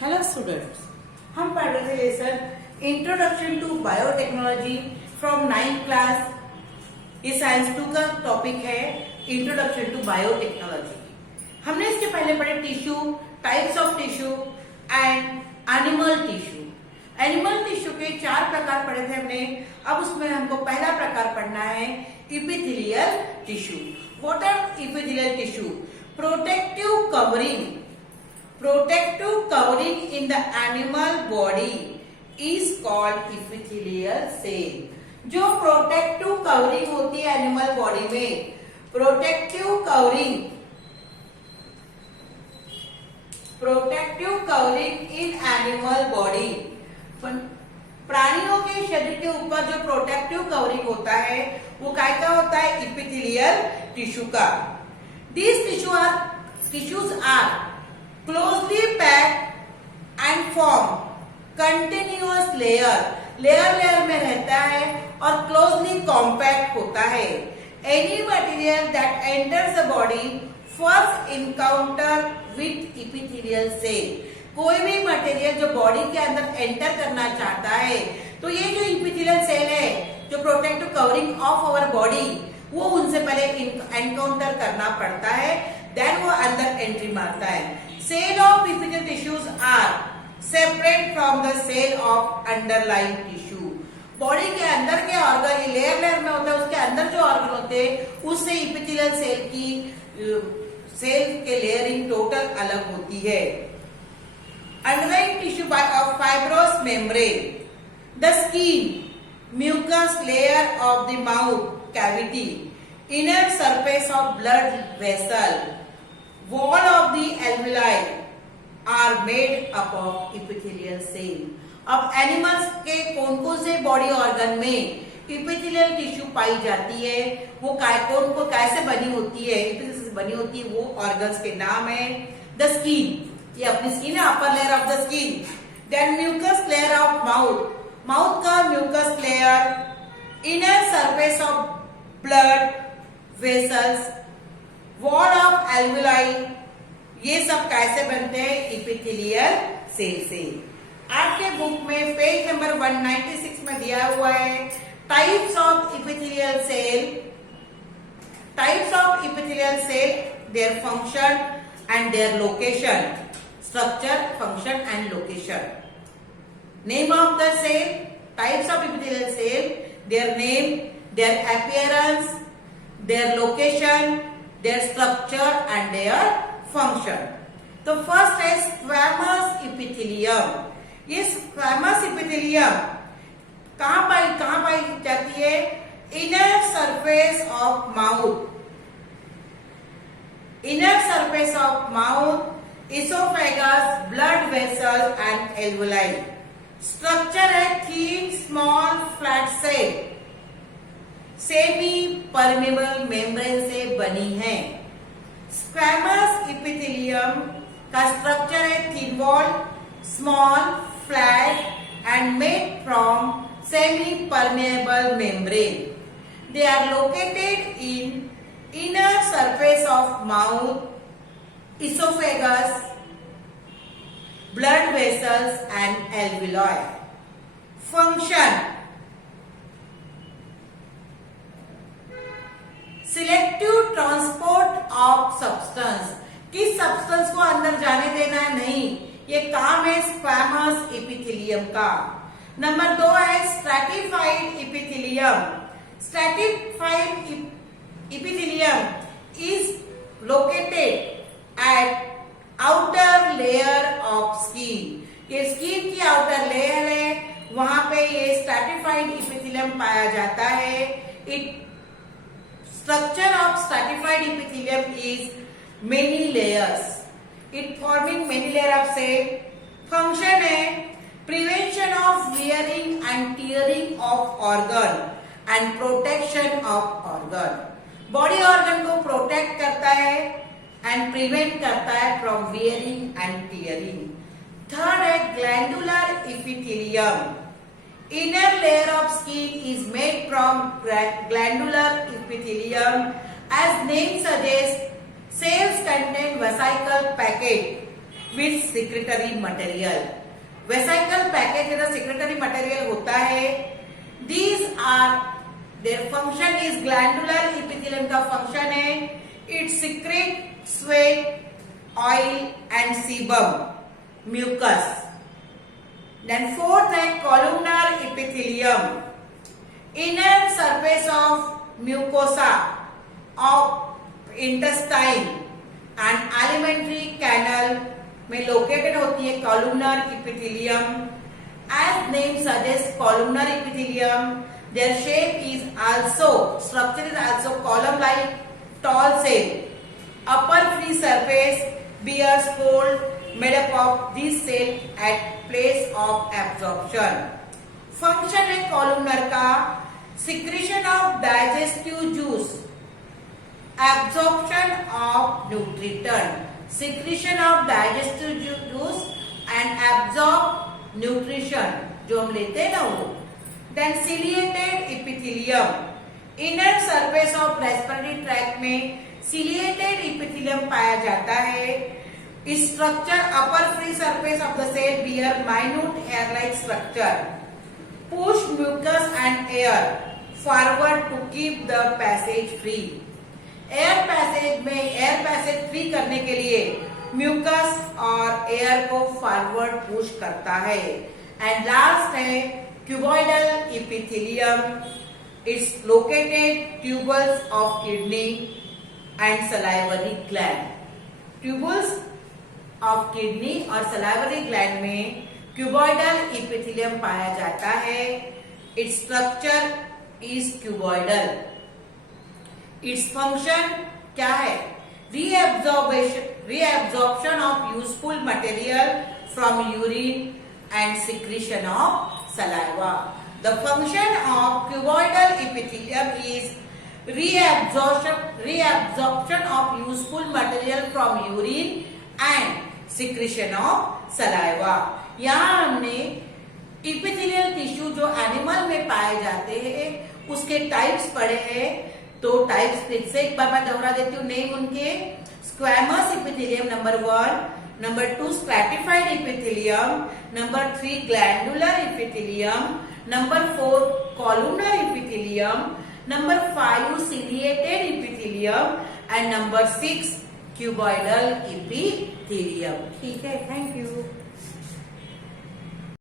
Hello students, हम पढ़ रहे थे lesson introduction to biotechnology from 9th class. ये साइंस 2 का टॉपिक है इंट्रोडक्शन टू बायोटेक्नोलॉजी। हमने इसके पहले पढ़े tissue, types of tissue and animal tissue. Animal tissue के 4 प्रकार पढ़े थे हमने। अब उसमें हमको पहला प्रकार पढ़ना है epithelial tissue. What are epithelial tissue? Protective covering in the animal body is called epithelial cell। जो प्रोटेक्टिव कवरिंग होती है एनिमल बॉडी में, protective covering in animal body, प्राणियों के शरीर के ऊपर जो प्रोटेक्टिव कवरिंग होता है वो काय का होता है? इपिथेलियल टिश्यू का। These tissues are closely packed and form continuous layer में रहता है और closely compact होता है। Any material that enters the body first encounter with epithelial cell। कोई भी मटेरियल जो बॉडी के अंदर एंटर करना चाहता है तो ये जो इपिथेलियल सेल है, जो protective covering of our body, वो उनसे पहले एनकाउंटर करना पड़ता है, देन वो अंदर एंट्री मारता है। Cell of epithelial tissues are separate from the cell of underlying tissue. Body के अंदर के ऑर्गन लेयर में होता है, उसके अंदर जो ऑर्गन होते हैं उससे इपिथेलियल सेल के लेयरिंग टोटल अलग होती है। Underlying tissue of fibrous membrane, the skin, mucous layer of the mouth cavity, inner surface of blood vessel, wall of the alveoli are made up of epithelial cell। अब animals के कौन से body organ में epithelial tissue पाई जाती है, वो कौन को कैसे बनी होती है, इपिथेलियल से बनी होती है, वो ऑर्गन्स के नाम है। द स्किन, ये अपनी स्किन है, upper layer of the skin. Then mucus layer of mouth का mucus layer, inner surface of blood vessels, wall of alveoli, ये सब कैसे बनते हैं? इपिथेलियल सेल से। आपके बुक में पेज नंबर 196 में दिया हुआ है types of epithelial cell, their function and their location, structure, function and location. Name of the cell, types of epithelial cell, their name, their appearance, their location, their structure and their function। तो first है squamous epithelium। ये squamous epithelium कहाँ पाई जाती है? Inner surface of mouth, esophagus, blood vessels and alveoli। Structure है thin small flat cell, semi permeable membrane से बनी है। स्क्वैमस इपिथेलियम का स्ट्रक्चर है thin wall, small, flat and made from semi permeable membrane. They are located in inner surface of mouth, esophagus, blood vessels and alveoli। Function, selective transport of substance। किस substance को अंदर जाने देना है नहीं, ये काम है स्क्वैमस इपिथेलियम का। नंबर 2 है stratified epithelium. Stratified epithelium is located at outer layer of skin. ये स्किन की आउटर लेयर है, वहां पे ये स्ट्रैटिफाइड इपिथेलियम पाया जाता है। Structure of stratified epithelium is many layers, it forming many layer of cell. Function है prevention of wearing and tearing of organ and protection of organ. Body organ को protect करता है एंड प्रिवेंट करता है from wearing and tearing. Third है glandular epithelium. Inner layer of skin is made from glandular epithelium. As name suggest, cells contain vesicle packet with secretory material. Vesicle package में secretory material होता है। These are their function is glandular epithelium का function है it secrete sweat oil and sebum mucus. Then fourth है columnar epithelium, inner surface of mucosa of intestine and alimentary canal में located होती है columnar epithelium. As name suggest columnar epithelium, their shape is also structure is also column like tall cell. Upper free surface bears fold made up of this cell at place of absorption. Function है columnar का secretion of digestive juice, absorption of nutrition, secretion of digestive juice and absorb nutrition जो हम लेते हैं ना वो। Then ciliated epithelium, inner surface of respiratory tract में ciliated epithelium पाया जाता है। Structure upper free surface of the cell bear minute hair like structure, push mucus and air forward to keep the passage free. Air passage free करने के लिए mucus और air को forward push करता है। एंड लास्ट है cuboidal epithelium, it's located tubules of kidney and salivary gland. Tubules of kidney और salivary gland में cuboidal epithelium पाया जाता है। Its structure is cuboidal. Its function क्या है? Reabsorption of useful material from urine and secretion of saliva. The function of cuboidal epithelium is reabsorption of useful material from urine and secretion of saliva. यहाँ हमने epithelial tissue जो animal में पाए जाते हैं उसके टाइप्स पढ़े हैं। तो टाइप्स फिर से एक बार मैं दोहरा देती हूँ नेम उनके। Squamous epithelium number 1, number 2 stratified epithelium, number 3 glandular epithelium, Number 4 columnar epithelium, number 5 ciliated epithelium and number 6 cuboidal epithelium। ठीक है, थैंक यू।